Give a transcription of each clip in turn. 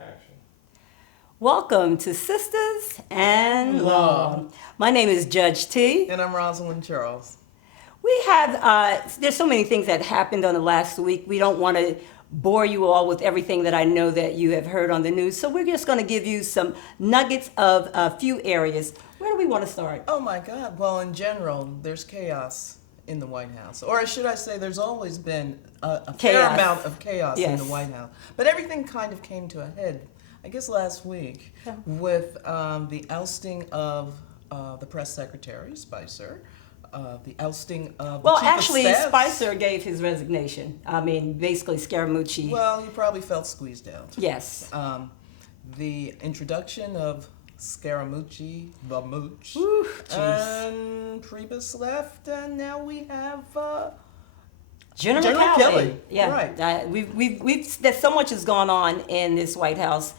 Action. Welcome to Sistas and Law. My name is Judge Tee. And I'm Rosalyn Charles. We have, there's so many things that happened on the last week. We don't want to bore you all with everything that I know that you have heard on the news. So we're just going to give you some nuggets of a few areas. Where do we want to start? Oh my God. Well, in general, there's chaos in the White House. Or should I say, there's always been a fair amount of chaos in the White House. But everything kind of came to a head, I guess, last week with the ousting of the press secretary, Spicer. The ousting of the chief of staff. Spicer gave his resignation. I mean, basically Scaramucci. Well, he probably felt squeezed out. Yes. The introduction of Scaramucci, the Mooch, Ooh, and Priebus left, and now we have General Kelly. Yeah, right. There's so much has gone on in this White House.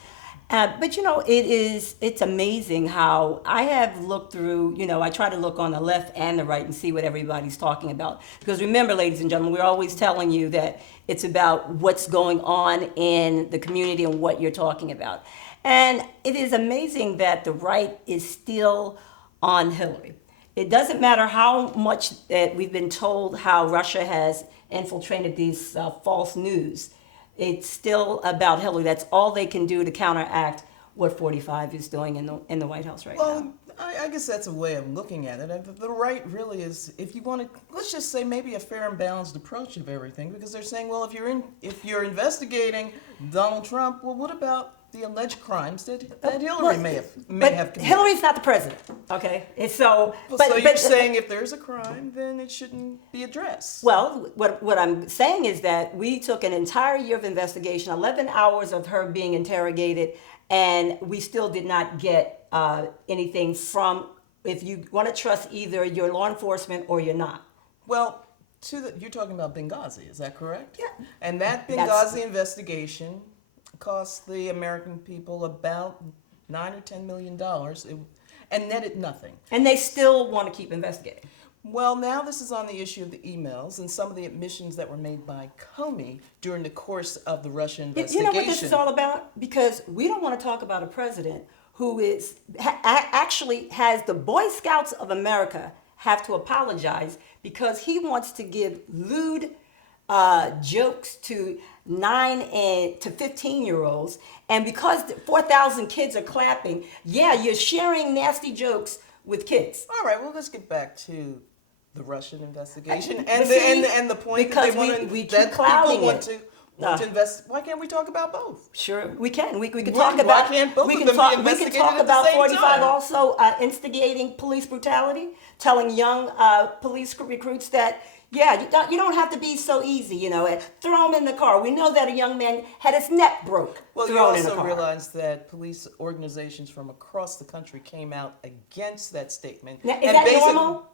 But you know, it's amazing how I have looked through, I try to look on the left and the right and see what everybody's talking about. Because remember, ladies and gentlemen, we're always telling you that it's about what's going on in the community and what you're talking about. And it is amazing that the right is still on Hillary. It doesn't matter how much that we've been told how Russia has infiltrated these false news. It's still about Hillary. That's all they can do to counteract what 45 is doing in the White House right now. Well, I guess that's a way of looking at it. The right really is, if you want to, let's just say maybe a fair and balanced approach of everything, because they're saying, well, if you're investigating Donald Trump, well, what about the alleged crimes that Hillary may have committed? Hillary's not the president, okay? And so, so you're saying if there's a crime, then it shouldn't be addressed. Well, what I'm saying is that we took an entire year of investigation, 11 hours of her being interrogated, and we still did not get anything from, if you want to trust either your law enforcement or you're not. Well, you're talking about Benghazi, is that correct? Yeah. And that Benghazi investigation cost the American people about $9 or $10 million and netted nothing. And they still want to keep investigating. Well, now this is on the issue of the emails and some of the admissions that were made by Comey during the course of the Russia investigation. You know what this is all about? Because we don't want to talk about a president who is actually has the Boy Scouts of America have to apologize because he wants to give lewd jokes to 9 to 15-year-olds, and because 4,000 kids are clapping, you're sharing nasty jokes with kids. All right, well, let's get back to the Russian investigation and the point that they want to invest. Why can't we talk about both? Sure, we can. We can talk about. Why can't both of them be investigated We can talk at the about same 45 time? also instigating police brutality, telling young police recruits that. Yeah, you don't have to be so easy, and throw him in the car. We know that a young man had his neck broke. Well, you thrown in the also car. realize that police organizations from across the country came out against that statement. Now, is that normal?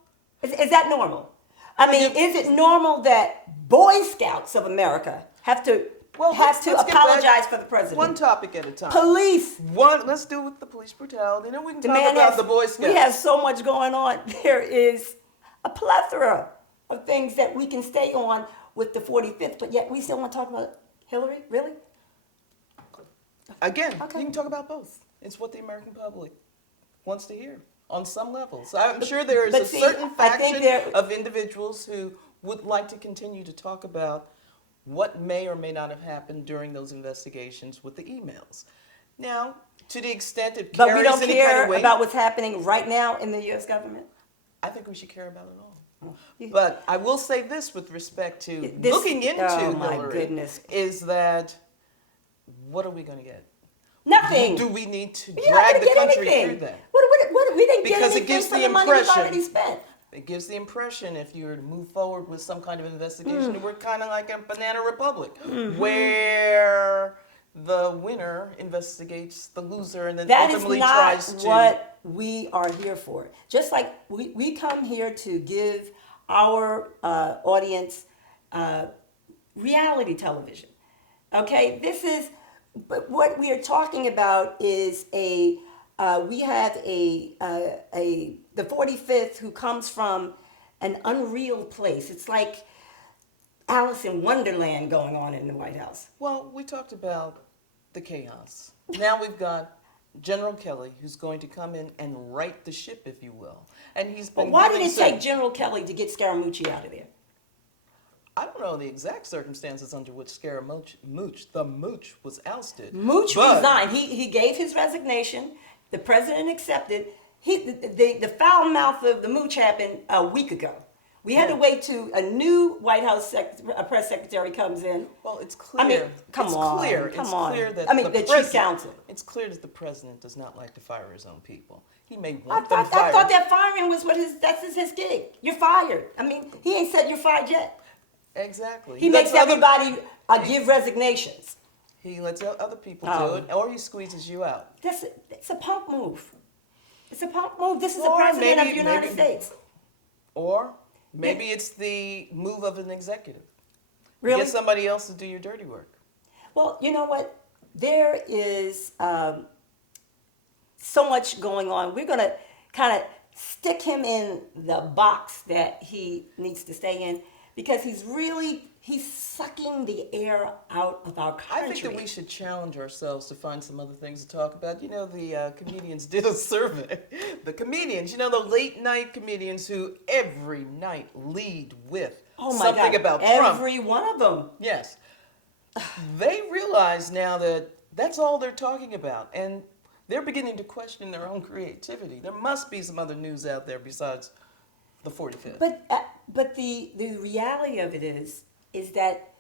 Is that normal? I mean, is it normal that Boy Scouts of America have to apologize for the president? One topic at a time. Police. Let's deal with the police brutality, and then we can talk about the Boy Scouts. We have so much going on. There is a plethora of things that we can stay on with the 45th, but yet we still want to talk about Hillary? Really? Again, you can talk about both. It's what the American public wants to hear on some levels. I'm sure there is a certain faction of individuals who would like to continue to talk about what may or may not have happened during those investigations with the emails. Now, to the extent it carries any kind of weight. But we don't care about what's happening right now in the U.S. government? I think we should care about it all. But I will say this with respect to looking into Hillary, is that what are we going to get? Nothing. Do we need to drag the country through that? What we didn't get anything it gives for the the money we've already spent. It gives the impression, if you were to move forward with some kind of investigation, that we're kind of like a banana republic, where the winner investigates the loser and then ultimately tries to... That is not what we are here for. Just like we come here to give our audience reality television. Okay, but what we are talking about is we have the 45th who comes from an unreal place. It's like Alice in Wonderland going on in the White House. Well, we talked about the chaos. Now we've got General Kelly, who's going to come in and right the ship, if you will. And he's been. But why did it take General Kelly to get Scaramucci out of there? I don't know the exact circumstances under which Mooch was ousted. Mooch resigned. He gave his resignation. The president accepted. The foul mouth of the Mooch happened a week ago. We had to wait till a new White House press secretary comes in. Well, it's clear. I mean, come on. It's clear that the chief counsel. It's clear that the president does not like to fire his own people. He may I want them thought fired. that firing was his gig. You're fired. I mean, he ain't said you're fired yet. Exactly. He makes everybody give resignations. He lets other people do it, or he squeezes you out. It's a pump move. It's a pump move. This is the president of the United States. Or maybe it's the move of an executive. Really? Get somebody else to do your dirty work. Well, you know what? There is so much going on. We're going to kind of stick him in the box that he needs to stay in because he's sucking the air out of our country. I think that we should challenge ourselves to find some other things to talk about. You know, the comedians did a survey. The comedians, the late night comedians who every night lead with something about Trump. Every one of them. Yes. They realize now that that's all they're talking about. And they're beginning to question their own creativity. There must be some other news out there besides the 45th. But the reality of it is that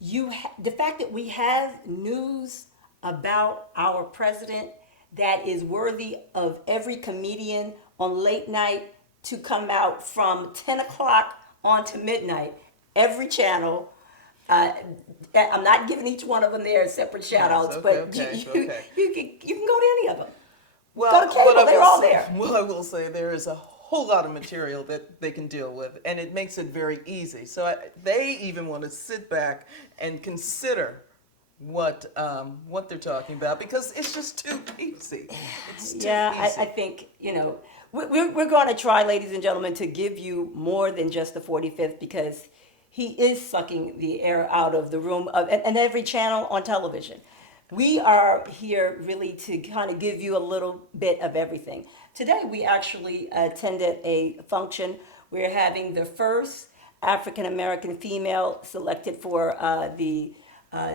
the fact that we have news about our president that is worthy of every comedian on late night to come out from 10 o'clock on to midnight, every channel. I'm not giving each one of them their separate shout outs, but you can go to any of them. Well, go to cable, they're all there. Well, I will say there is a whole lot of material that they can deal with, and it makes it very easy. So they even want to sit back and consider what they're talking about because it's just too easy. It's too easy. I think we're going to try, ladies and gentlemen, to give you more than just the 45th because he is sucking the air out of the room and every channel on television. We are here really to kind of give you a little bit of everything. Today, we actually attended a function. We're having the first African-American female selected for the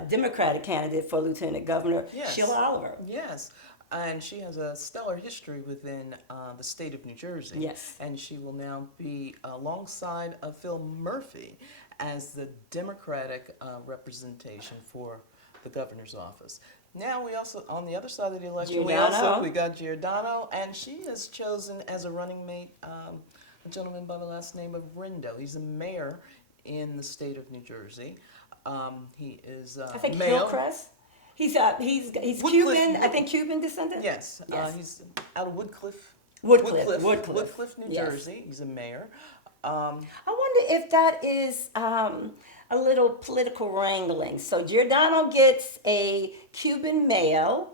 Democratic candidate for Lieutenant Governor, Sheila Oliver. Yes, and she has a stellar history within the state of New Jersey. Yes. And she will now be alongside of Phil Murphy as the Democratic representation for the governor's office. Now we also, on the other side of the election, we got Guadagno, and she is chosen as a running mate, a gentleman by the last name of Rindo. He's a mayor in the state of New Jersey. He is I think male. Hillcrest. He's Cuban. I think Cuban descendant. Yes. He's out of Woodcliff, New Jersey. He's a mayor. I wonder if that is a little political wrangling. So Giordano gets a Cuban male.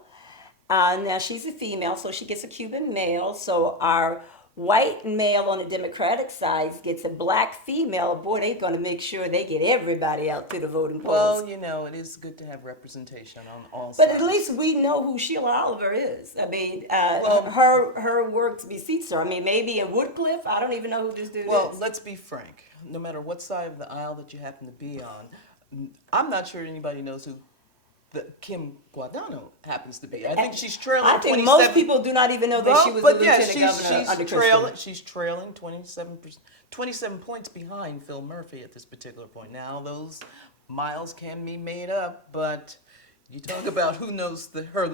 Now she's a female, so she gets a Cuban male. So our white male on the Democratic side gets a black female. Boy, they're going to make sure they get everybody out to the voting polls. Well, it is good to have representation on all sides. But at least we know who Sheila Oliver is. I mean, her work beseats her. I mean, maybe in Woodcliff, I don't even know who this dude is. Well, let's be frank. No matter what side of the aisle that you happen to be on, I'm not sure anybody knows who Kim Guadagno happens to be. I think she's trailing. I think most people do not even know that she was the lieutenant governor under Christie. She's trailing 27 points behind Phil Murphy at this particular point. Now those miles can be made up, but you talk about who knows her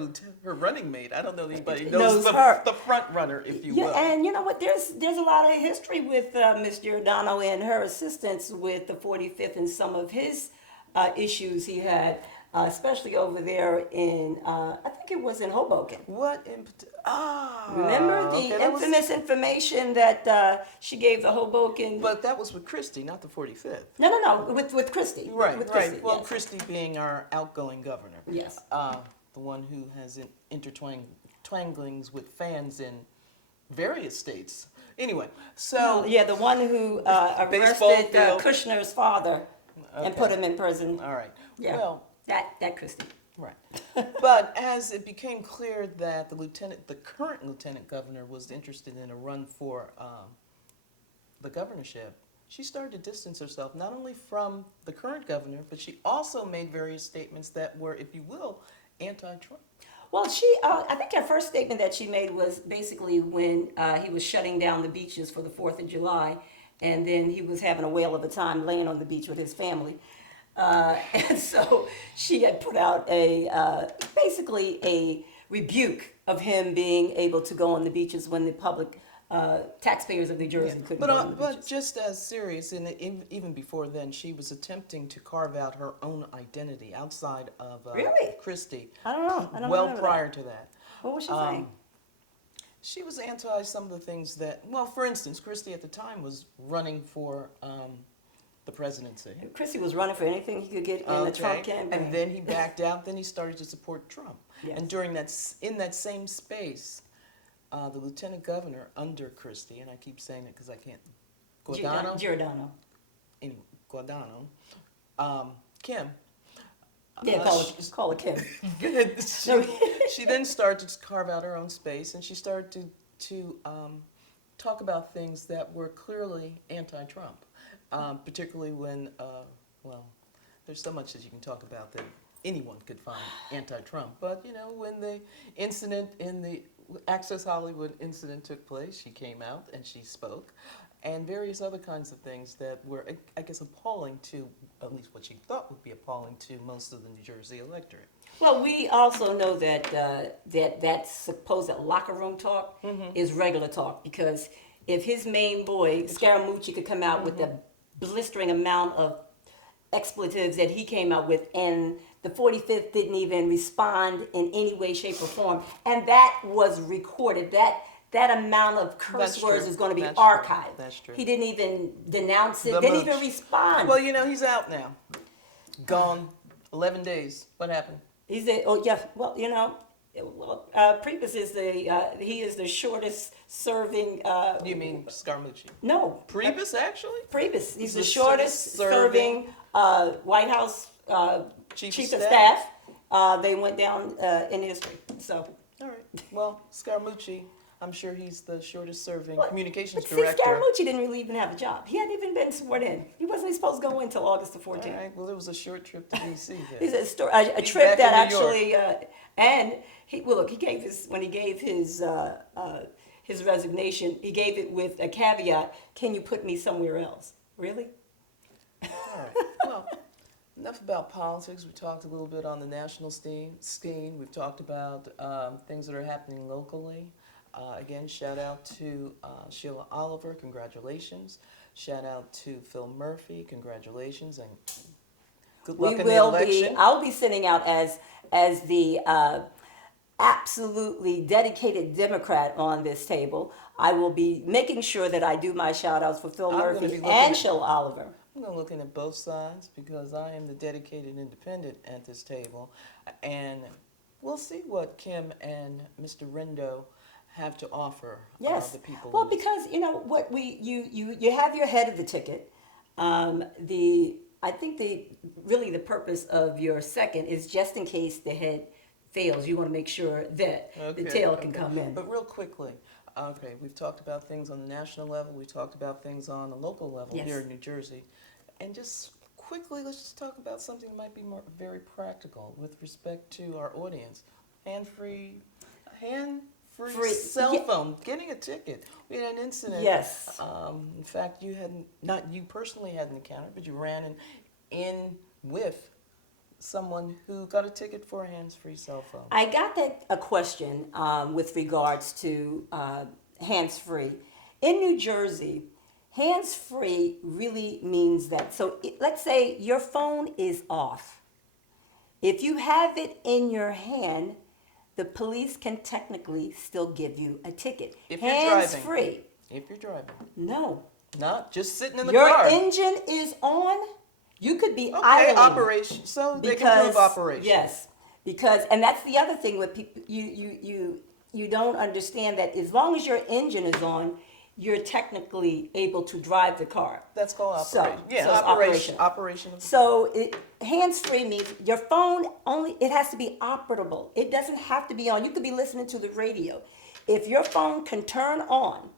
running mate. I don't know anybody knows the front runner, if you will. And you know what? There's a lot of history with Ms. Giordano and her assistance with the 45th and some of his issues he had. Especially over there in, I think it was in Hoboken. Remember the infamous information that she gave the Hoboken? But that was with Christie, not the 45th. No, with Christie. Right, with right. Christie, Well, yes. Christie being our outgoing governor. Yes. The one who has intertwanglings with fans in various states. Anyway, so... the one who arrested Kushner's father and put him in prison. All right. Yeah. Well... That Christie. Right. But as it became clear that the current lieutenant governor was interested in a run for the governorship, she started to distance herself not only from the current governor, but she also made various statements that were, if you will, anti-Trump. Well, I think her first statement that she made was basically when he was shutting down the beaches for the 4th of July, and then he was having a whale of a time laying on the beach with his family. And so she had put out basically a rebuke of him being able to go on the beaches when the public taxpayers of New Jersey couldn't go on the beaches. But just as serious, and even before then, she was attempting to carve out her own identity outside of Really? Christie. I don't know. I don't Well, remember prior that. to that. What was she saying? She was anti some of the things that, well, for instance, Christie at the time was running for the presidency. Christie was running for anything he could get in the Trump campaign. And then he backed out. Then he started to support Trump. Yes. And in that same space, the lieutenant governor under Christie, and I keep saying it because I can't, Giordano. Anyway, Guadagno, Kim. Yeah, call it Kim. Good. She then started to carve out her own space, and she started to talk about things that were clearly anti-Trump, particularly when, well, there's so much that you can talk about that anyone could find anti-Trump. But, when the incident in the Access Hollywood incident took place, she came out and she spoke, and various other kinds of things that were, I guess, appalling to, at least what she thought would be appalling to most of the New Jersey electorate. Well, we also know that that supposed locker room talk is regular talk, because if his main boy, Scaramucci, could come out with the blistering amount of expletives that he came out with, and the 45th didn't even respond in any way, shape, or form, and that was recorded. That amount of curse words is going to be archived. That's true. He didn't even denounce it, didn't even respond. Well, he's out now. Gone 11 days. What happened? He's Priebus is he is the shortest serving. You mean Scaramucci? No. Priebus, actually? Priebus. He's the shortest serving White House chief of staff. They went down in history. So. All right. Well, Scaramucci, I'm sure he's the shortest serving communications but director. See, Scaramucci didn't really even have a job. He hadn't even been sworn in. He wasn't even supposed to go in until August the 14th. All right. Well, it was a short trip to D.C. then. It's a trip that actually, and he gave his resignation. He gave it with a caveat: "Can you put me somewhere else?" Really? All right. Well, enough about politics. We talked a little bit on the national scheme. We've talked about things that are happening locally. Again, shout out to Sheila Oliver, congratulations. Shout out to Phil Murphy, congratulations, and good luck in the election. I'll be sitting out as the absolutely dedicated Democrat on this table. I will be making sure that I do my shout outs for Phil Murphy and Sheila Oliver. I'm going to look at both sides because I am the dedicated independent at this table, and we'll see what Kim and Mr. Rindo have to offer the people. Well, because what you have your head of the ticket. I think the purpose of your second is just in case the head fails, you want to make sure that the tail can come in. But real quickly, we've talked about things on the national level. We talked about things on the local level here in New Jersey, and just quickly, let's just talk about something that might be very practical with respect to our audience. Hand-free cell phone, getting a ticket. We had an incident. Yes. In fact, not you personally had an encounter, but you ran in with someone who got a ticket for a hands-free cell phone. I got a question with regards to hands-free. In New Jersey, hands-free really means that. So let's say your phone is off. If you have it in your hand, the police can technically still give you a ticket. If you're driving. Hands-free. If you're driving. No. Not just sitting in the your car. Your engine is on. You could be idling. Okay, operation. So they can prove operation. Yes. And that's the other thing with people, you don't understand that as long as your engine is on, you're technically able to drive the car. That's called So, operation. Yeah, so it's operation. operational. Operation. So hands-free means your phone only, it has to be operable. It doesn't have to be on. You could be listening to the radio. If your phone can turn on,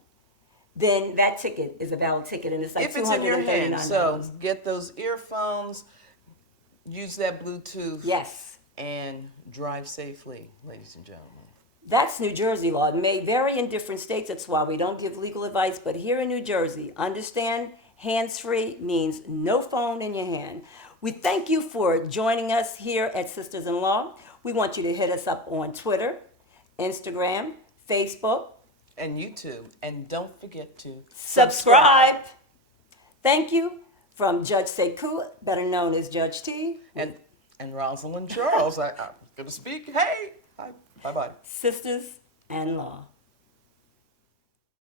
then that ticket is a valid ticket, and it's like If it's in your hand, $239. so get those earphones, use that Bluetooth, Yes. and drive safely, ladies and gentlemen. That's New Jersey law. It may vary in different states. That's why we don't give legal advice. But here in New Jersey, understand hands-free means no phone in your hand. We thank you for joining us here at Sistas Law. We want you to hit us up on Twitter, Instagram, Facebook. And YouTube. And don't forget to Subscribe. Thank you from Judge Sekou, better known as Judge T. And Rosalyn Charles. I'm going to speak. Hey! Bye-bye. Sistas and Law.